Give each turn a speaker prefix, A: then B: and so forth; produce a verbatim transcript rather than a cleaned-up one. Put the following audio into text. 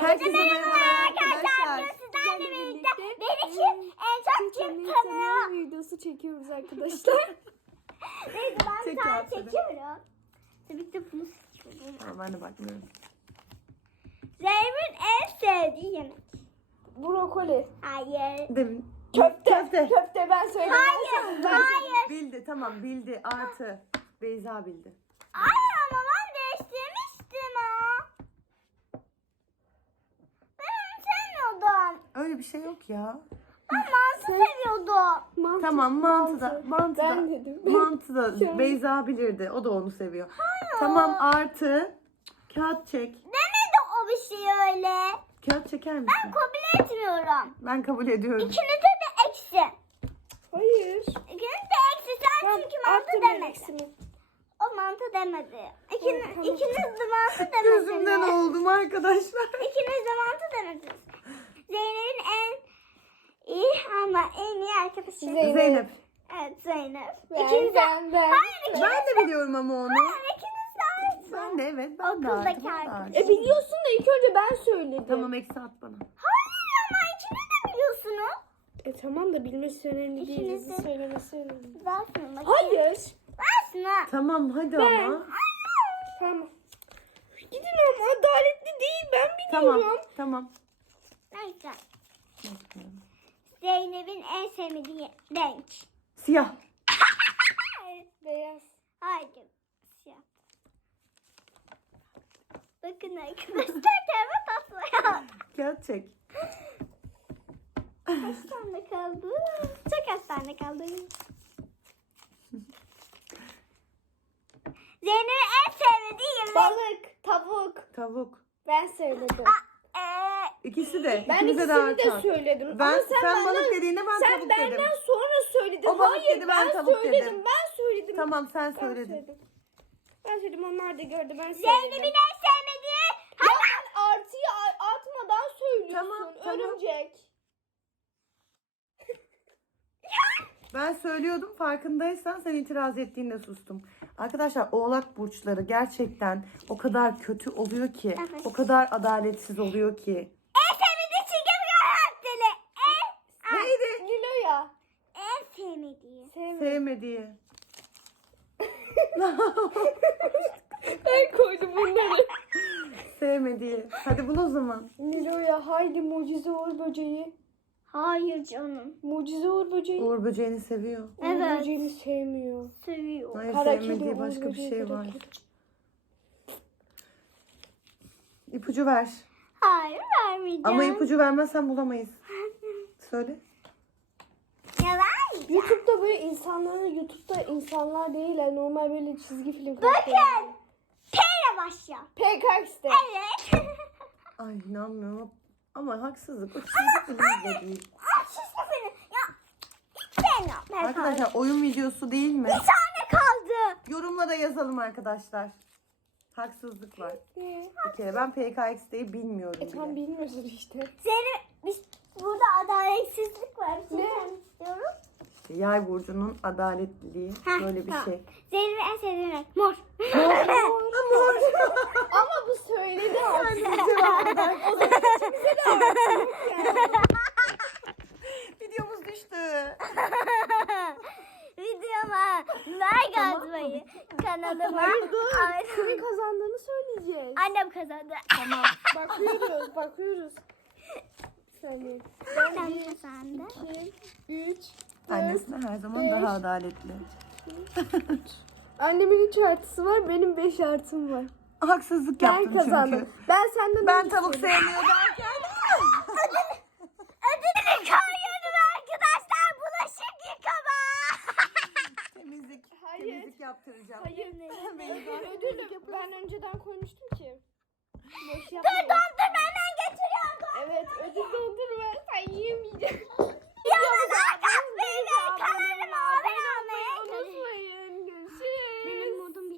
A: Herkese merhabalar arkadaşlar.
B: Sizlerle birlikte beni kim en çok kim tanıyor?
A: Videosu çekiyoruz arkadaşlar.
B: Neyse ben
A: Çek
B: bir tane
A: yapsana.
B: çekiyorum. Tabii ki bunu seçiyorum.
A: Tamam, ben de bakmıyorum.
B: Zeynep'in en sevdiği yemek.
A: Brokoli.
B: Hayır.
A: Demin.
C: Köfte.
A: Köfte.
C: Köfte ben söyledim.
B: Hayır. Hayır.
A: Bildi, tamam bildi. Artı. Beyza bildi.
B: Hayır ama ben değiştirmiştim ha. Ben onu sevmiyordum.
A: Öyle bir şey yok ya.
B: Ben mantı seviyordum.
C: Mantı.
A: Tamam, mantı da. Mantı da.
C: Ben dedim.
A: Mantı da Beyza bilirdi. O da onu seviyor. Tamam, artı. Kağıt çek.
B: Demedi o bir şey öyle.
A: Kağıt çeker misin?
B: Kabul etmiyorum.
A: Ben kabul ediyorum.
B: İkinize de eksi.
C: Hayır.
B: İkiniz de eksi. Sen
C: Tamam,
B: çünkü mantı
C: attım ben
B: demedin.
C: eksimi.
B: O mantı demedi. İkiniz,
C: Tamam, tamam.
B: ikiniz de mantı
A: Gözümden
B: demediniz.
A: oldum arkadaşlar.
B: İkiniz de mantı demediniz. Zeynep'in en iyi ama en iyi arkadaşı.
C: Zeynep.
A: Zeynep.
B: Evet Zeynep.
C: Ben,
B: İkiniz de...
C: ben, ben.
B: Hayır ikiniz
A: Ben de biliyorum ama onu.
B: Hayır ikiniz de aynısı.
A: Ben de evet. Ben de
B: Okuldaki
A: artı. ben de
B: arkadaş.
A: artı.
C: E biliyorsun da ilk önce ben söyledim.
A: Tamam, eksi at bana.
B: Hayır ama ikiniz de biliyorsunuz.
C: E tamam da bilmesi önemli değil.
B: İkiniz de-
C: Bizi söylemesi önemli.
B: Ver şunu bakayım.
C: Hayır.
B: Ver şunu.
A: Tamam, hadi
C: Ben-
A: ama.
C: Tamam. Gidin ama adaletli değil. Ben
A: Tamam,
C: biliyorum.
A: tamam.
B: Neyse. Zeynep'in en sevmediği renk.
A: Siyah.
C: Beyaz.
B: Hayır. Siyah. Bakın arkadaşlar tane tatlıyor.
A: Kağıt çek.
B: Kaç tane kaldı? Çok az tane kaldı. Zeynep'in en sevmediği yemek.
C: Balık. Tavuk.
A: Tavuk.
C: Ben söyledim.
B: Ee,
A: İkisi de.
C: Ben
A: İkimize
C: ikisini
A: de
C: de
A: artar.
C: söyledim.
A: Ben,
C: Ama
A: sen,
C: sen,
A: balık
C: benden,
A: dediğinde ben
C: sen
A: tavuk
C: benden
A: dedim.
C: sonra söyledin.
A: O balık
C: Hayır
A: dedi, ben
C: ben,
A: tavuk
C: söyledim.
A: dedim.
C: Ben söyledim.
A: Tamam, sen
C: Ben
A: söyledin.
C: söyledim. Ben söyledim, onlar da gördü. Ben söyledim.
B: Zeynep'in en sevmediği.
C: Ya sen artıyı a- atmadan söylüyorsun.
A: Tamam, tamam.
C: Örümcek.
A: Ben söylüyordum, farkındaysan sen itiraz ettiğinde sustum. Arkadaşlar, oğlak burçları gerçekten o kadar kötü oluyor ki.
B: Evet.
A: O kadar adaletsiz oluyor ki.
B: En sevmediği çirkin karakteri. En,
A: Neydi?
C: Nilo'ya.
B: en sevmediği.
C: Sevmedim.
A: Sevmediği.
C: Ben koydum bunları.
A: Sevmediği. Hadi bul o zaman.
C: Nilo'ya haydi mucize uğur böceği.
B: Hayır canım.
C: Mucize uğur böceği.
A: Uğur böceğini seviyor.
C: Uğur
B: Evet.
C: böceğini sevmiyor.
B: Seviyor.
A: Hayır,
C: Kara kedi,
A: sevmediği
C: uğur
A: başka bir
C: böceği,
A: şey
C: kara
A: var.
C: kedi.
A: İpucu ver.
B: Hayır vermeyeceğim.
A: Ama ipucu vermezsen bulamayız. Söyle.
B: Ya vermeyeceğim.
C: YouTube'da böyle insanların YouTube'da insanlar değil yani normal böyle çizgi film.
B: Bakın. P ile başlıyor.
C: P K X'de.
B: Evet.
A: Ay, inanmıyorum. Ama haksızlık. O çizgi film de değil.
B: Ay şişli film. Ya hiç sevmiyorum. Ben
A: Arkadaşlar, oyun videosu değil mi?
B: Bir tane kaldı.
A: Yorumlara yazalım arkadaşlar. Haksızlık var.
C: Ne?
A: Bir kere ben P K X'deyi bilmiyorum
C: E tam
A: bile.
C: bilmiyorsun işte.
B: Zeynep biz burada adaletsizlik var. Bir şey
C: Ne?
B: söylemek istiyorum.
A: İşte Yay burcunun adaletliliği
B: Heh,
A: böyle bir
B: tamam.
A: şey.
B: Zeynep'in en sevdiği renk mor.
C: Ama bu söyledi artık.
A: Videomuz düştü.
B: Videoma like
A: Tamam.
B: atmayı. Kanalıma.
C: Hayır dur.
B: Ay-
C: Kimin kazandığını söyleyeceğiz.
B: Annem kazandı.
A: Tamam.
C: Bakıyoruz, bakıyoruz. Saniye.
B: Sen
C: Ben bir,
B: kazandı.
C: iki, üç,
A: Annesine her zaman
C: beş.
A: daha adaletli.
C: Annemin üç artısı var, benim beş artım var.
A: Haksızlık
C: Ben
A: yaptın
C: kazandım.
A: çünkü.
C: Ben senden
A: Ben
C: önce
A: tavuk
C: söyledim.
A: sevmiyor derken.
B: Ödülü koyuyorum arkadaşlar. Bulaşık yıkama.
A: Temizlik.
C: Hayır.
A: Temizlik yaptıracağım.
C: Hayır. Benim ödülüm. Ben önceden koymuştum ki. Boş
B: Dur
C: yapmayın.
B: dondurma